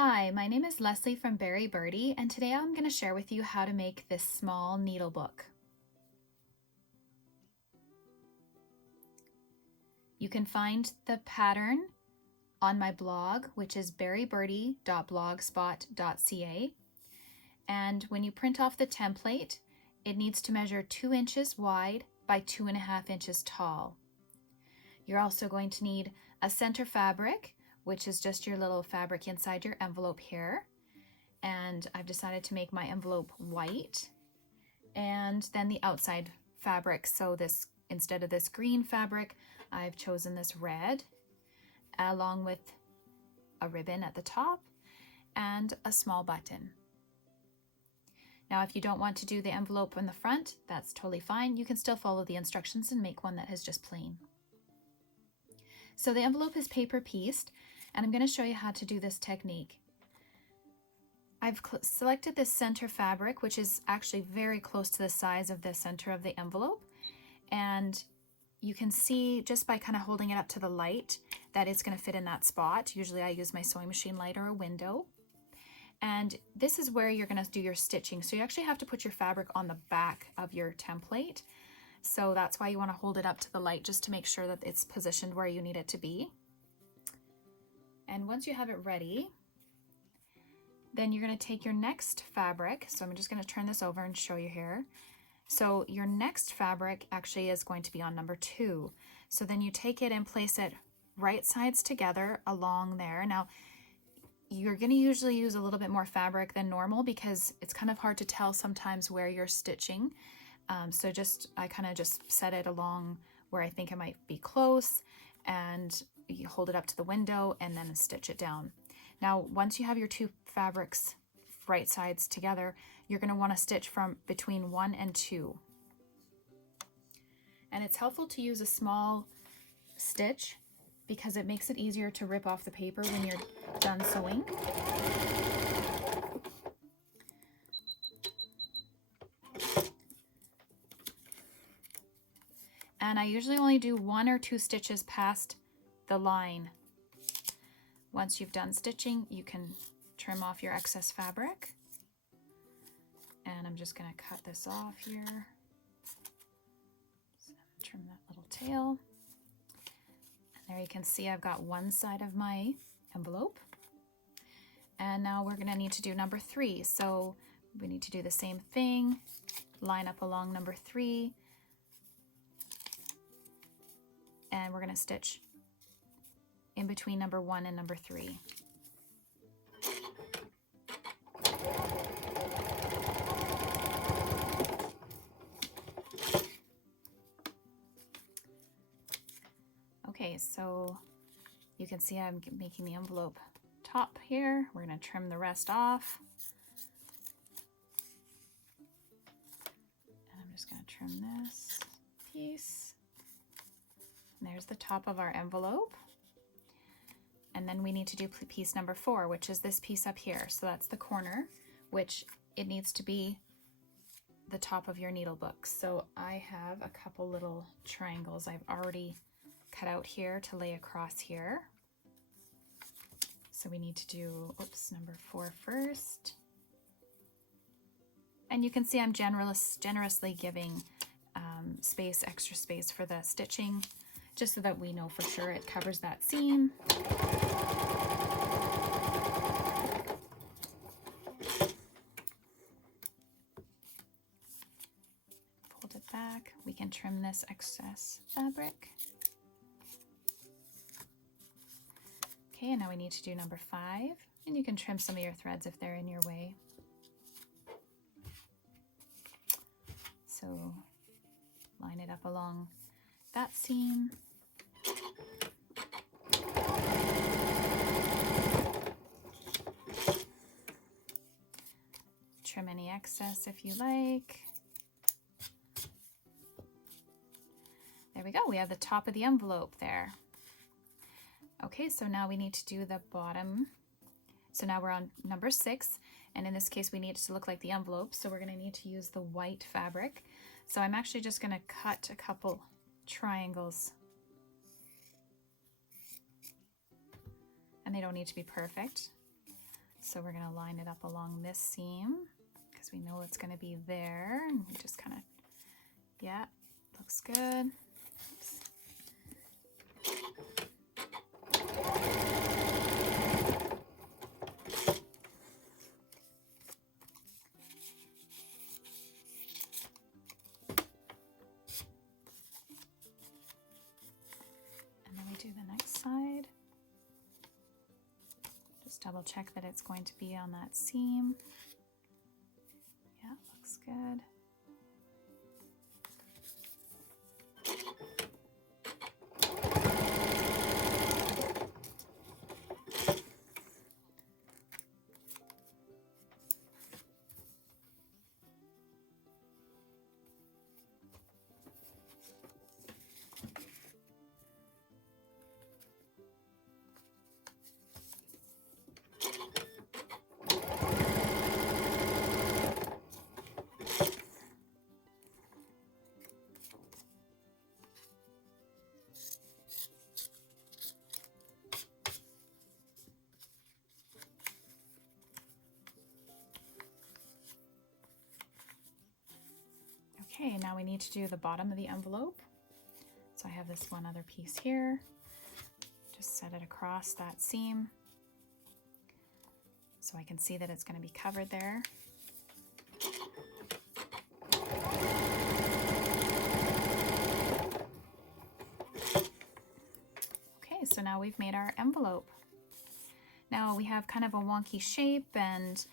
Hi, my name is Leslie from Berry Birdie, and today I'm going to share with you how to make this small needle book. You can find the pattern on my blog, which is berrybirdie.blogspot.ca. And when you print off the template, it needs to measure 2 inches wide by 2.5 inches tall. You're also going to need a center fabric, which is just your little fabric inside your envelope here. And I've decided to make my envelope white, and then the outside fabric. So this, instead of this green fabric, I've chosen this red, along with a ribbon at the top and a small button. Now, if you don't want to do the envelope on the front, that's totally fine. You can still follow the instructions and make one that is just plain. So the envelope is paper pieced, and I'm going to show you how to do this technique. I've selected this center fabric, which is actually very close to the size of the center of the envelope. And you can see just by kind of holding it up to the light that it's going to fit in that spot. Usually I use my sewing machine light or a window. And this is where you're going to do your stitching. So you actually have to put your fabric on the back of your template. So that's why you want to hold it up to the light, just to make sure that it's positioned where you need it to be. And once you have it ready, then you're going to take your next fabric. So I'm just going to turn this over and show you here. So your next fabric actually is going to be on number 2. So then you take it and place it right sides together along there. Now, you're going to usually use a little bit more fabric than normal because it's kind of hard to tell sometimes where you're stitching. So I kind of just set it along where I think it might be close, and you hold it up to the window and then stitch it down. Now, once you have your 2 fabrics right sides together, you're going to want to stitch from between 1 and 2. And it's helpful to use a small stitch because it makes it easier to rip off the paper when you're done sewing. And I usually only do 1 or 2 stitches past the line. Once you've done stitching, you can trim off your excess fabric. And I'm just going to cut this off here. So trim that little tail. And there you can see I've got one side of my envelope. And now we're going to need to do number 3. So we need to do the same thing. Line up along number 3. And we're going to stitch in between number 1 and number 3. Okay, so you can see I'm making the envelope top here. We're going to trim the rest off. And I'm just going to trim this piece. And there's the top of our envelope. And then we need to do piece number 4, which is this piece up here. So that's the corner, which it needs to be the top of your needle book. So I have a couple little triangles I've already cut out here to lay across here. So we need to do, number 4 first. And you can see I'm generously giving extra space for the stitching, just so that we know for sure it covers that seam. Fold it back. We can trim this excess fabric. Okay, and now we need to do number 5, and you can trim some of your threads if they're in your way. So line it up along that seam. Trim any excess if you like. There we go, we have the top of the envelope there. Okay, so now we need to do the bottom. So now we're on number 6, and in this case we need it to look like the envelope, so we're going to need to use the white fabric. So I'm actually just going to cut a couple triangles, and they don't need to be perfect. So we're going to line it up along this seam because we know it's going to be there, and we just kind of, yeah, looks good. Oops. And then we do the next side. Just double check that it's going to be on that seam. Yeah, looks good. Okay, now we need to do the bottom of the envelope. So I have this one other piece here. Just set it across that seam so I can see that it's going to be covered there. Okay, so now we've made our envelope. Now we have kind of a wonky shape and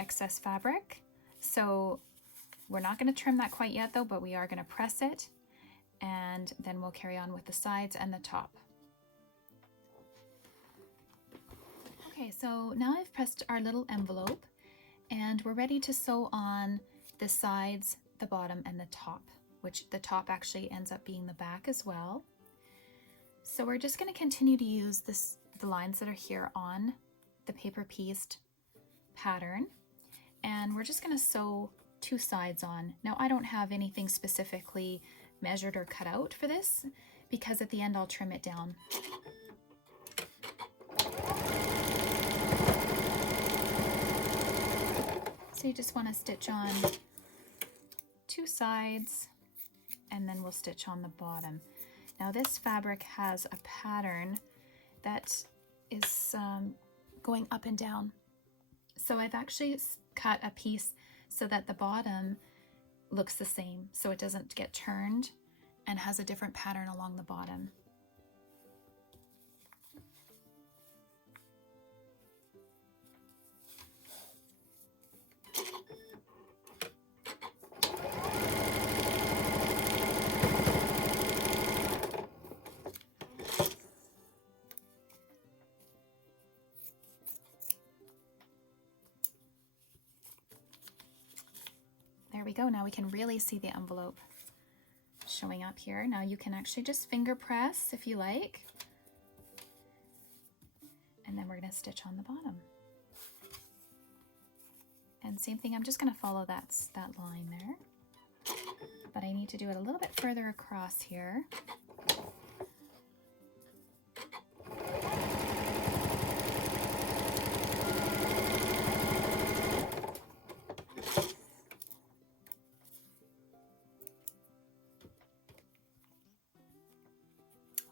excess fabric. So we're not going to trim that quite yet though, but we are going to press it, and then we'll carry on with the sides and the top. Okay, so now I've pressed our little envelope and we're ready to sew on the sides, the bottom, and the top, which the top actually ends up being the back as well. So we're just going to continue to use the lines that are here on the paper pieced pattern, and we're just going to sew two sides on. Now I don't have anything specifically measured or cut out for this because at the end I'll trim it down. So you just want to stitch on two sides and then we'll stitch on the bottom. Now this fabric has a pattern that is going up and down. So I've actually cut a piece so that the bottom looks the same, so it doesn't get turned and has a different pattern along the bottom. There we go. Now we can really see the envelope showing up here. Now you can actually just finger press if you like. And then we're going to stitch on the bottom. And same thing, I'm just going to follow that line there. But I need to do it a little bit further across here.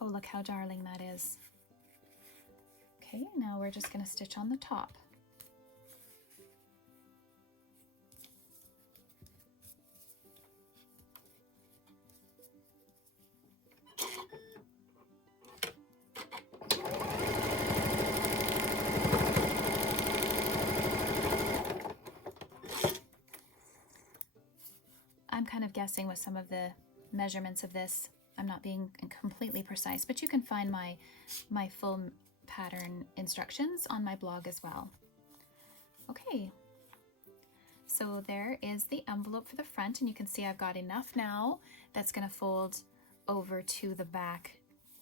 Oh, look how darling that is. Okay, now we're just going to stitch on the top. I'm kind of guessing with some of the measurements of this. I'm not being completely precise, but you can find my full pattern instructions on my blog as well. Okay, so there is the envelope for the front, and you can see I've got enough now that's going to fold over to the back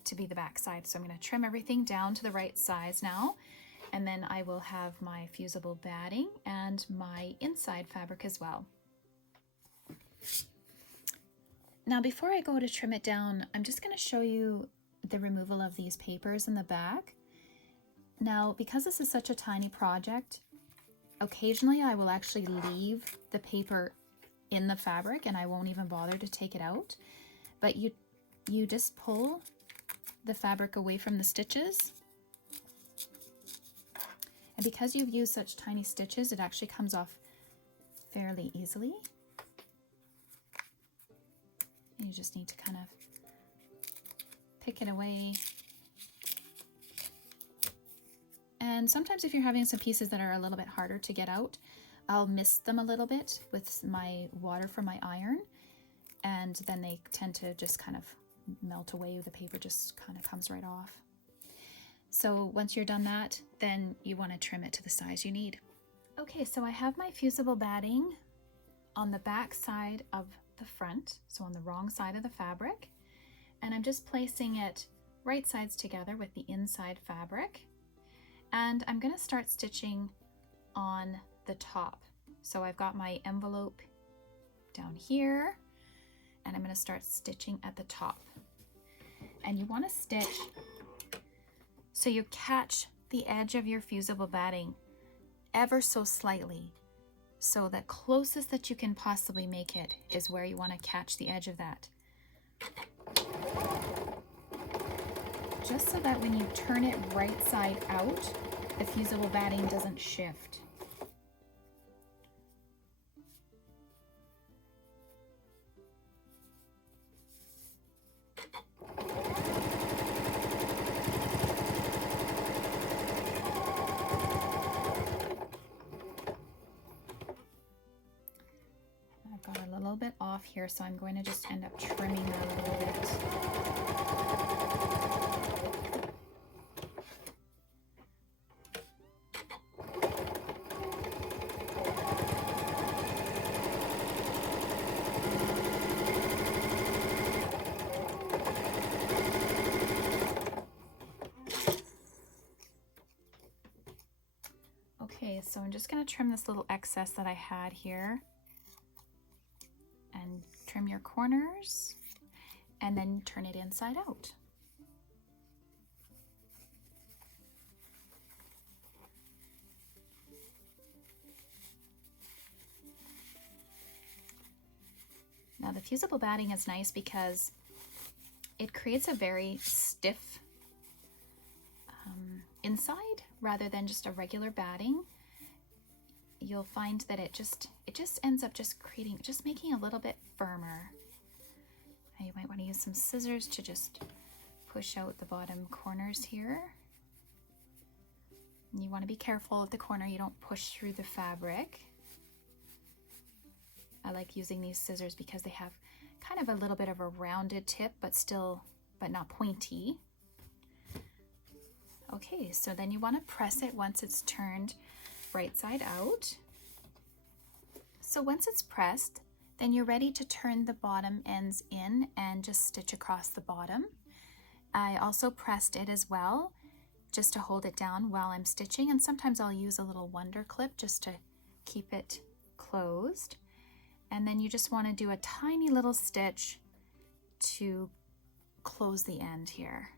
to be the back side. So I'm going to trim everything down to the right size now, and then I will have my fusible batting and my inside fabric as well. Now before I go to trim it down, I'm just going to show you the removal of these papers in the back, Now, because this is such a tiny project, occasionally I will actually leave the paper in the fabric and I won't even bother to take it out. But you just pull the fabric away from the stitches. And because you've used such tiny stitches, it actually comes off fairly easily. And you just need to kind of pick it away. And sometimes if you're having some pieces that are a little bit harder to get out, I'll mist them a little bit with my water from my iron, and then they tend to just kind of melt away. The paper just kind of comes right off. So once you're done that, then you want to trim it to the size you need. Okay, so I have my fusible batting on the back side of the front, so on the wrong side of the fabric, and I'm just placing it right sides together with the inside fabric. And I'm going to start stitching on the top. So I've got my envelope down here, and I'm going to start stitching at the top. And you want to stitch so you catch the edge of your fusible batting ever so slightly. So the closest that you can possibly make it is where you want to catch the edge of that. Just so that when you turn it right side out, the fusible batting doesn't shift. I've got a little bit off here, so I'm going to just end up trimming that a little bit. Okay, so I'm just going to trim this little excess that I had here, and trim your corners, and then turn it inside out. Now the fusible batting is nice because it creates a very stiff inside rather than just a regular batting. You'll find that it just ends up just making a little bit firmer. Now you might want to use some scissors to just push out the bottom corners here. And you want to be careful of the corner you don't push through the fabric. I like using these scissors because they have kind of a little bit of a rounded tip, but not pointy. Okay, so then you want to press it once it's turned right side out. So once it's pressed, then you're ready to turn the bottom ends in and just stitch across the bottom. I also pressed it as well, just to hold it down while I'm stitching, and sometimes I'll use a little wonder clip just to keep it closed. And then you just want to do a tiny little stitch to close the end here.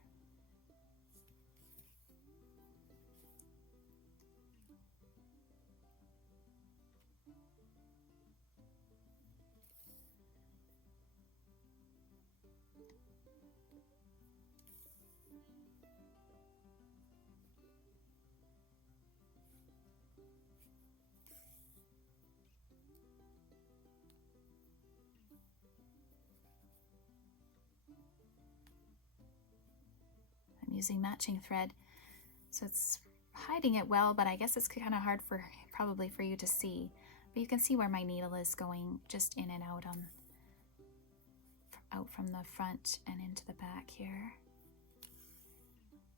Using matching thread, so it's hiding it well, but I guess it's kind of hard probably for you to see, but you can see where my needle is going just in and out from the front and into the back here.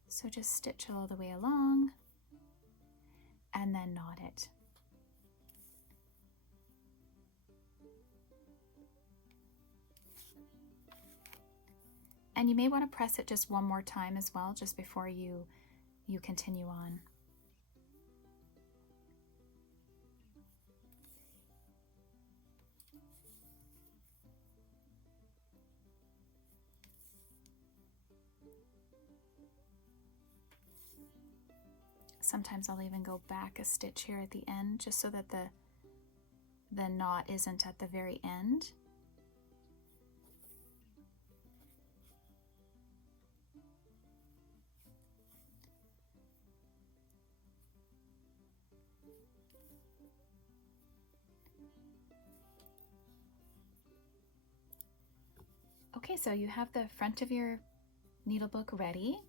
So just stitch all the way along and then knot it. And you may want to press it just one more time as well, just before you continue on. sometimes I'll even go back a stitch here at the end just so that the knot isn't at the very end. Okay, so you have the front of your needle book ready.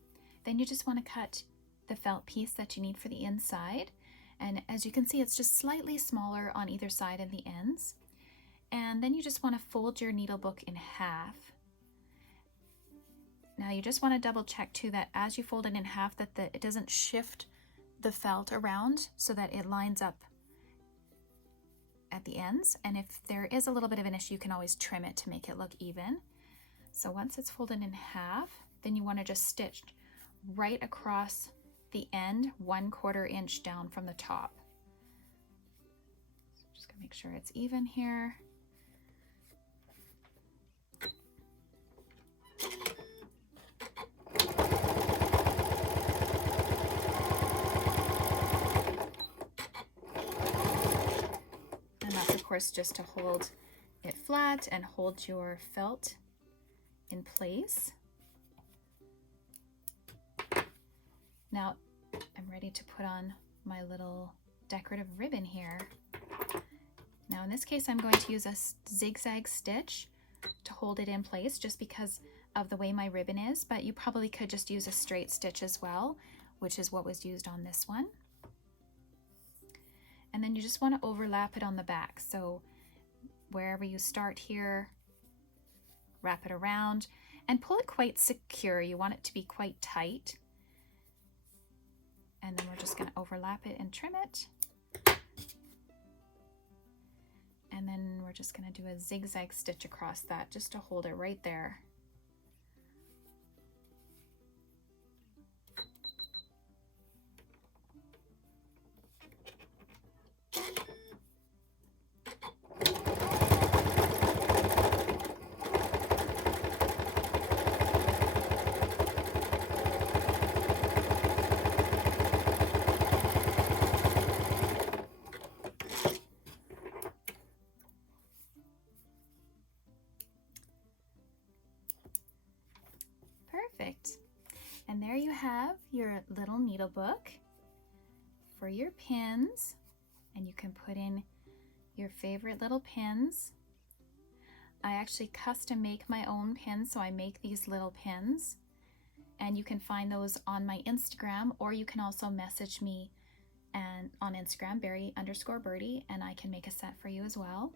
Then you just want to cut the felt piece that you need for the inside. And as you can see, it's just slightly smaller on either side of the ends. And then you just want to fold your needle book in half. Now you just want to double check too that as you fold it in half that it doesn't shift the felt around so that it lines up at the ends. And if there is a little bit of an issue, you can always trim it to make it look even. So once it's folded in half, then you want to just stitch right across the end 1/4 inch down from the top. So just gonna make sure it's even here. And that's of course just to hold it flat and hold your felt in place. Now I'm ready to put on my little decorative ribbon here. Now in this case I'm going to use a zigzag stitch to hold it in place just because of the way my ribbon is, but you probably could just use a straight stitch as well, which is what was used on this one. And then you just want to overlap it on the back. So wherever you start here, wrap it around and pull it quite secure. You want it to be quite tight. And then we're just going to overlap it and trim it. And then we're just going to do a zigzag stitch across that just to hold it right there. Perfect. And there you have your little needle book for your pins, and you can put in your favorite little pins. I actually custom make my own pins, so I make these little pins, and you can find those on my Instagram, or you can also message me and on Instagram, Berry_Birdie, and I can make a set for you as well.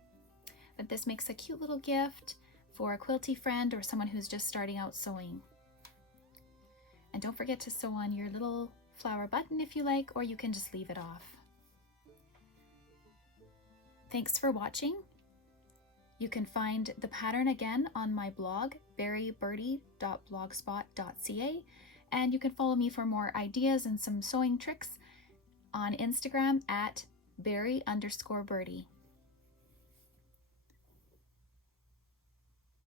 But this makes a cute little gift for a quilty friend or someone who's just starting out sewing. And don't forget to sew on your little flower button if you like, or you can just leave it off. Thanks for watching. You can find the pattern again on my blog, berrybirdie.blogspot.ca, and you can follow me for more ideas and some sewing tricks on Instagram at Berry_Birdie.